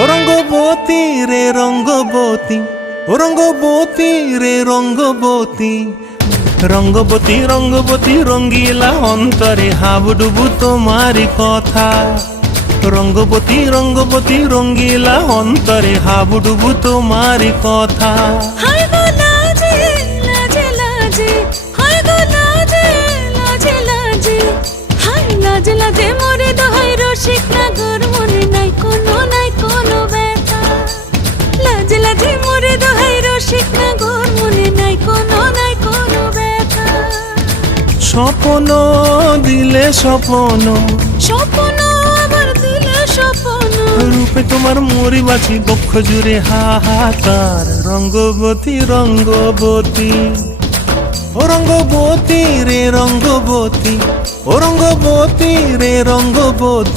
ও রঙ্গবতী রে রঙ্গবতী, ও রঙ্গবতী রে রঙ্গবতী, রঙ্গবতী রঙ্গবতী রঙ্গিলা অন্তরে হাবুডুবু তোমারি কথা। রঙ্গবতী রঙ্গবতী রঙ্গিলা অন্তরে হাবুডুবু তোমারি কথা। হায় গো লাজে লাজে লাজে, হায় গো লাজে লাজে লাজে, হায় লাজে লাজে মোরে দোহাই রসিক নাগর, মনে নাই কোনো ব্যথা। লাজে লাজে মোরে দোহাই রসিক নাগর, মনে নাই কোনো ব্যথা। স্বপ্ন দিলে স্বপ্ন, স্বপ্ন আবার দিলে স্বপ্ন, রূপে তোমার মরি বাঁচি বক্ষ জুড়ে হাহাকার। রঙ্গবতী রঙ্গবতী, ও রঙ্গবতী রে রঙ্গবতী, ও রঙ্গবতী রে রঙ্গবতী।